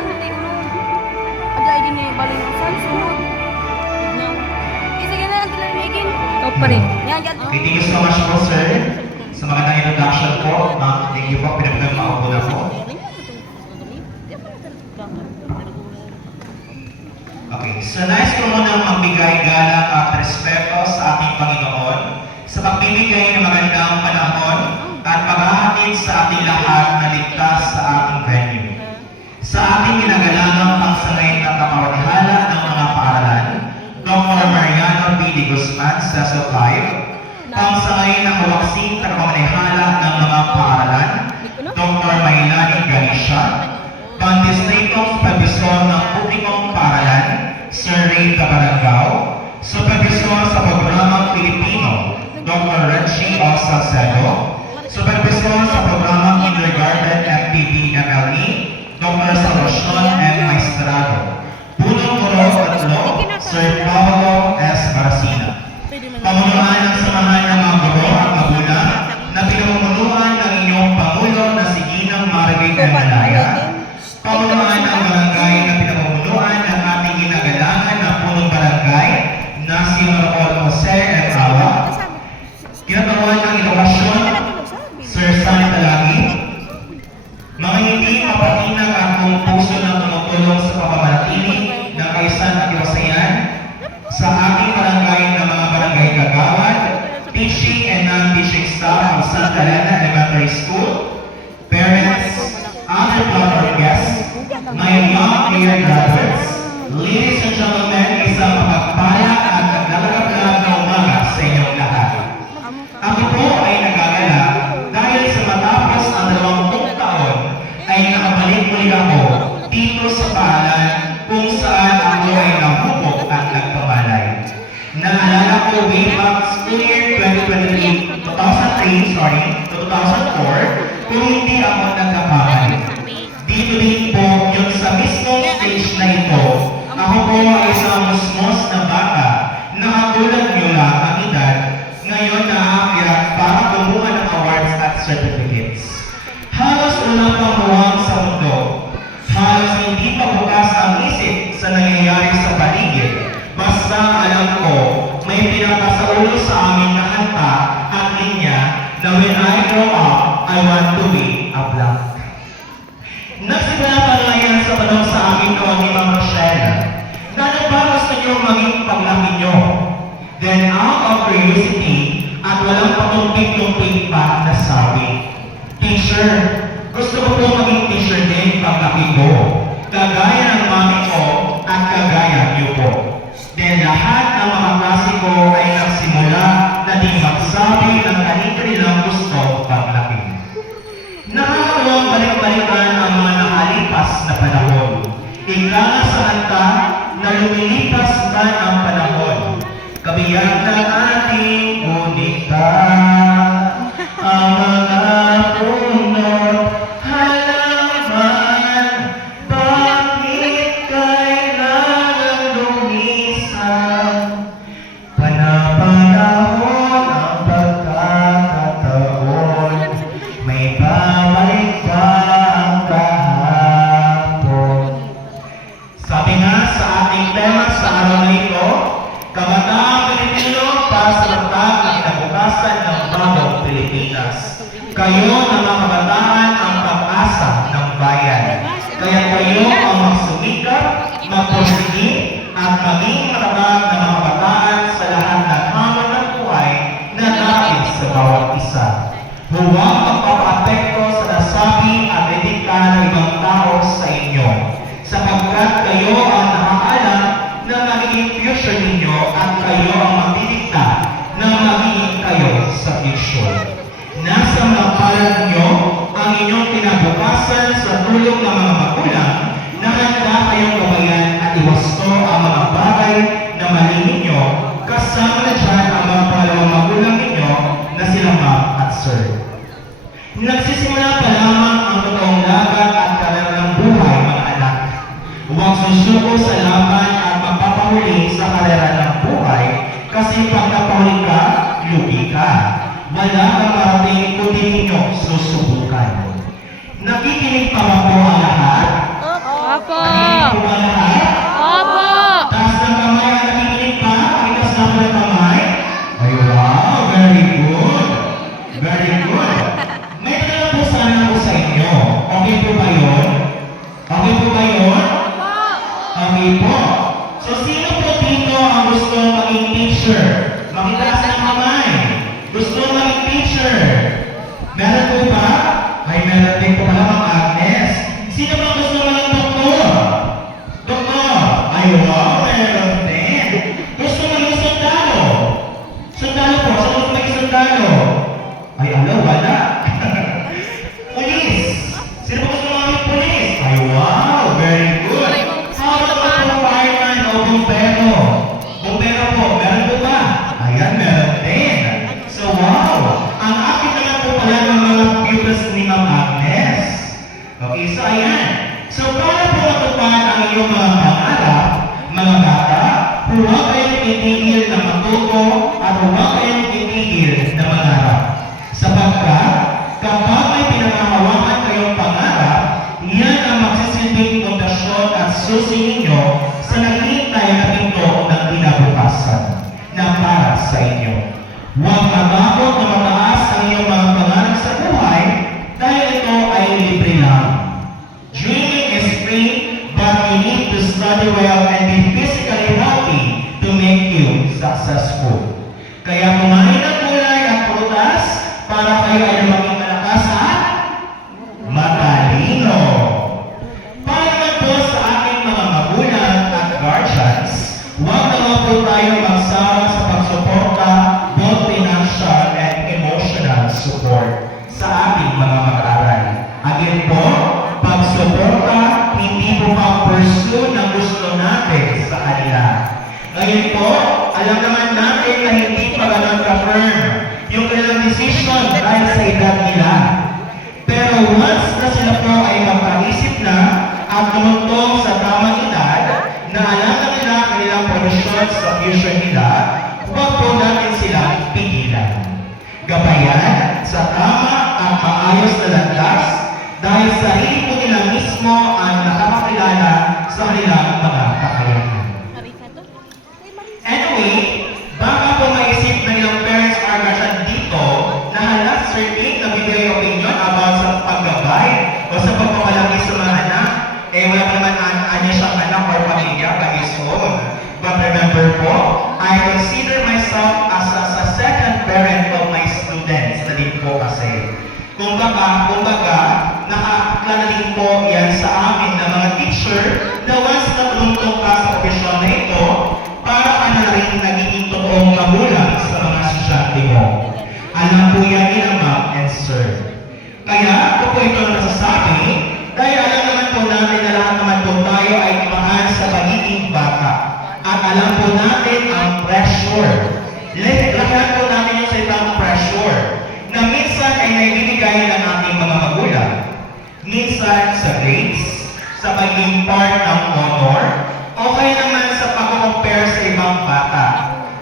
ano tayo no. Ada din ni baling usan sunod. Isa gina ang tuloy magin. Ikaw pa rin. Yan gato. Okay, thank you so much po, sir. Sa magandang introduction po. Ma'am, thank you po. Pinagdang maupo na po. Okay, so nais ko munang magbigay galang at respeto sa ating Panginoon sa pagbibigay ng magandang panahon at paghahatid sa ating lahat na ligtas sa ating venue. Sa ating ginagalangang pangsangay na kapawaghala ng mga paaralan, Dr. Mariano B. De Guzman, CESO 5, pangsangay na kawaksing tagapamahala ng mga paaralan, Dr. Maylani Galicia, Pang-Distritong Supervisor ng Publikong Paaralan, Sir Ray Cabarangao, Supervisor sa Programang Pilipino, Dr. Reggie O. Salcedo, Supervisor sa Programang Kindergarten FPB MLE, Dr. Salvacion M. Maestrado, Punong Guro Tatlo, Sir Paulo S. Barasina. Pamunuan ng samahan ng mga guro at magulang na pinamumunuan ng inyong Pangulo na si Ginang Maribig M. Malaya, pamunuan ng barangay na pinamumunuan ng ating ginagalangan na punong barangay na si Marcol Jose M. Awa, kinaturuan ng edukasyon, Sir San Talagi, mga hindi mapatinag akong puso ng tumutulong sa pamamanatili ng kaisan at iwasayan sa ating barangay na mga barangay kagawad, teaching and non-teaching staff of Santa Elena Elementary School, parents, other platform guests, my young dear graduates, ladies and gentlemen, isang mapagpala at naglalagab na umaga sa inyong lahat. Ako po ay nagagala dahil sa matapos ang 20 taon ay nakabalik muli ako dito sa paaralan kung saan ako ay nahubog at nagpamalay. Naalala ko way back school year 2003 to 2004 kung hindi ako nagkakamali. Dito din po yung sa mismong stage na ito, ako po ay isang musmos na bata na katulad nyo lang ang edad ngayon naaakyat para kumuha ng awards at certificates. Halos walang pamuwang sa mundo. Halos hindi pa bukas ang isip sa nangyayari sa paligid. Basta alam ko, may pinapasaulo sa amin na kanta at linya na when I grow up, I want to be a blank. Nagsimula pa nga yan sa tanong sa amin noon ni Ma'am Rochelle. Na ano ba gusto nyo maging paglaki nyo? Then out of curiosity at walang patumpik-tumpik pa na sabi, teacher, gusto ko po maging teacher din paglaki ko. Kagaya ng mami ko at kagaya niyo po. Then lahat ng mga klase ko ay nagsimula na di magsabi ng kanilang gusto paglaki. Nakakawang balik-balikan ang mga nakalipas na panahon. Ika sa kanta na lumilipas man ang panahon. Kabiyak ng ating unika, ang mga punot, halaman, bakit kailangan lumisan? Panapanahon ang pagkakataon, may babalik pa ang kahapon. Sabi nga sa ating tema sa araw na ito, Kabataan Pilipino para sa lahat ng kinabukasan ng bagong Pilipinas. Kayo na mga kabataan ang pag-asa ng bayan. Kaya kayo ang magsumikap, magpursige, at maging matabag na mga kabataan sa lahat ng hamon ng buhay na natin sa bawat isa. Huwag magpapaapekto sa nasabi at etika ng ibang tao sa inyo, sapagkat kayo ang nakakaalam na magiging future ninyo at kayo ang magdidikta na magiging kayo sa future. Nasa mga palad nyo ang inyong kinabukasan sa tulong ng mga magulang na handa kayong gabayan at iwasto ang mga bagay na mali ninyo, kasama na dyan ang mga pangalawang magulang ninyo na sila ma'am at sir. Nagsisimula pa lamang ang totoong laban at karera ng buhay, mga anak. Huwag susuko sa laban at magpapahuli sa karera ng buhay kasi pag napahuli ka, lugi ka. Wala kang marating kundi ninyo susubukan. Nakikinig pa ba po ang lahat? Opo. Okay po. So, sino po dito ang gusto maging teacher? Makitaas ng kamay. Gusto maging teacher? Meron po ba? Ay, meron din po pala mga Agnes. Sino ba gusto maging doktor? Doktor? Ay, wow, meron din. Gusto maging sundalo? Sundalo po. Sino gusto maging sundalo? Ay, wala. Pulis. Sino ba gusto maging pulis? Ay, wow, very good. How about the fireman o bumbero? Bumbero po, meron po ba? Ayan, meron din. So, wow. Ang akin naman po pala ng mga pupils ni Ma'am Agnes. Okay, so ayan. So, para po matupad ang iyong mga pangarap, mga bata, huwag kayong titigil na matuto at huwag kayong titigil na mangarap. Sapagkat, kapag may pinangahawakan kayong pangarap, yan ang magsisilbing pundasyon at susi ninyo sa naghihintay na pinto ng kinabukasan na para sa inyo. Huwag matakot na mataas ang iyong mga pangarap sa buhay dahil ito ay libre lang. Dreaming is free, but you need to study well and be physically healthy to make you successful. Kaya kumain ng gulay at prutas para kayo ay maging malakas at matalino. Para naman po sa ating mga magulang at guardians, huwag naman po tayo magsawa sa pagsuporta, both financial and emotional support sa ating mga mag-aaral. Again po, pagsuporta, hindi po pag-pursue na gusto natin sa kanila. Ngayon po, alam naman natin na hindi pa ganun ka-firm yung kanilang decision dahil sa edad nila. Pero once na sila po ay magpaisip na at tumuntong sa tamang edad na alam na nila kanilang profesyon sa future nila, huwag po natin silang pigilan. Gabayan sa tama at maayos na landas dahil sarili po nila mismo ang nakakakilala sa kanilang mga kakayahan. Anyway, baka po maisip ng ilang parents or guardian dito na halas certain na bigay opinion about sa paggabay o sa pagpapalaki sa mga anak, wala pa naman anya siyang anak or pamilya by his own. But remember po, I consider myself as a second parent of my students na din po kasi. Kumbaga, nakakakla na din po yan sa amin na mga teacher na once na tumuntong ka sa profesyon na ito, para ka na rin nagiging totoong magulang sa mga estudyante mo. Alam po yan ni Ma'am and Sir. Kaya, ako po ito na nasasabi, dahil alam naman po natin na lahat naman po tayo ay mahal sa pagiging bata. At alam po natin ang pressure. Lahat po natin yung salitang pressure na minsan ay naibibigay ng ating mga magulang. Minsan sa grades, sa pagiging part ng honor, okay naman sa pag-compare sa ibang bata.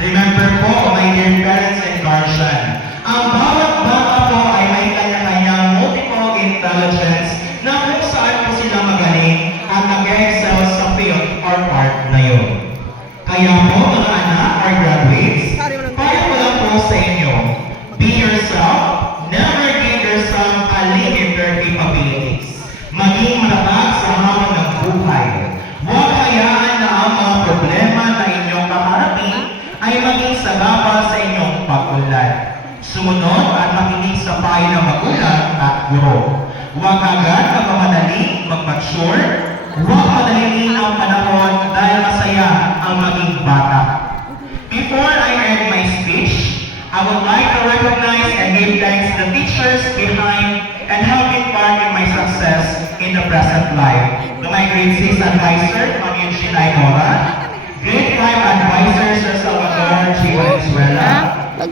Remember po, my dear parents and guardian, ang bawat bata po ay may kanya-kanyang multiple intelligence na kung saan po sila magaling at nag-excel sa field or part na yun. Kaya po mga anak or graduates, payo ko lang po sa inyo, be yourself, never give yourself a limit to your capabilities. Maging matatag sa hamon ng buhay. Huwag hayaan na ang mga problema na inyong kaharapin ay maging sagabal sa inyong pag-unlad. Sumunod at makinig sa payo ng magulang at guro. Huwag agad na mamadali, mag-mature. Huwag madaliin ang panahon dahil masaya ang maging bata. Before I end my speech, I would like to recognize and give thanks to the teachers behind and helping part in my success in the present life. To my grade 6 advisor, Ma'am Eugene Aymora, grade 5 advisor, Sir Salvador G. Valenzuela,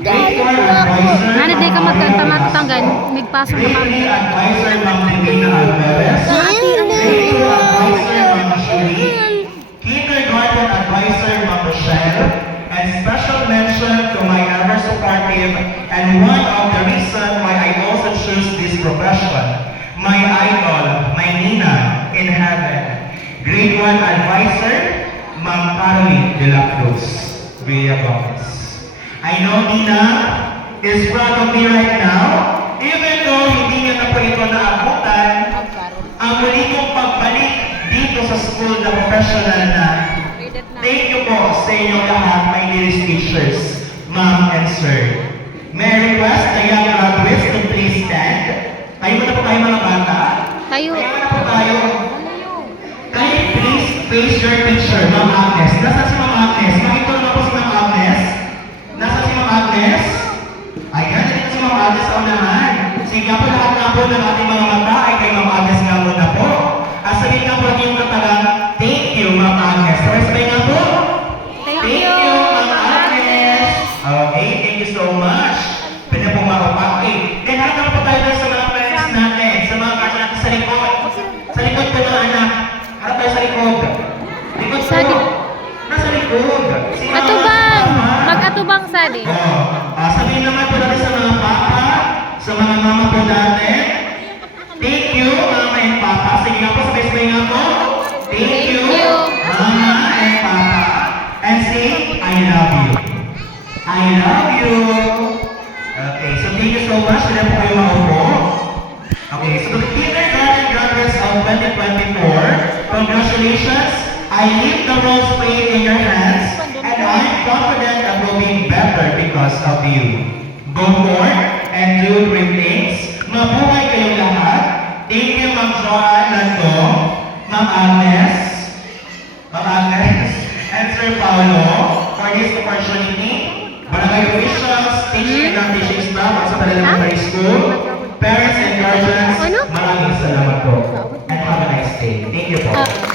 grade 4 advisor, Ano di ka magkatamatanggan, magpasok na grade kami. 3 advisor, Ma'am Divina Alvarez, grade 2 advisor, Ma'am Shuri, kindergarten advisor, Ma'am Rochelle, and special mention to my ever supportive and one of the reason why I also choose this profession, my idol, my Nina in heaven, grade 1 advisor, Ma'am Caroline de la Cruz, Villa Gomez. I know Nina is proud of me right now, even though hindi niya na po ito naabutan, ang muli kong pagbalik dito dito sa school na professional na. Thank you po sa inyong lahat, my dearest teachers, ma'am and sir. May I request the young graduates to please stand. Tayo muna po tayo mga bata. Tayo. Tayo muna po tayo. Can you please face your teacher, Ma'am Agnes? Nasaan si Ma'am Agnes? Makita naman po si Ma'am Agnes. Nasaan si Ma'am Agnes? Ayan, dito si Ma'am Agnes sa unahan. Sige po, lahat nga po ng ating mga mata ay kay Ma'am Agnes nga muna po. At sabihin nga po natin yung katagang, thank you, Ma'am Agnes. Sabay nga po. Thank Thank you, you, Ma'am Ma'am Agnes. Okay, thank you so much. Pwede po makapake. Then harap naman po tayo doon sa mga parents natin, sa mga kasa natin sa likod. Sa likod po mga anak. Harap tayo sa likod. Likod po. Nasa likod. Sino ang Atubang! mama? Mag-atubang sadi. Sabihin naman po natin sa mga papa, sa mga mama po natin. Thank you, mama and papa. Sige nga po, sabay-sabay nga po. Thank you, mama and papa. And say, I love you. I love you. Okay, so thank you so much. Pwede po kayo maupo. Okay, so the kindergarten graduates of 2024, congratulations. I leave the roles played in your hands, and I'm confident that we'll be better because of you. Go forth and do great things. Mabuhay kayong lahat. Thank you, Ma'am Joanne Landong, Ma'am Agnes, and Sir Paolo for this opportunity. Barangay officials, teaching and teaching staff at sa Elementary School, parents and guardians, maraming salamat po. And have a nice day. Thank you po.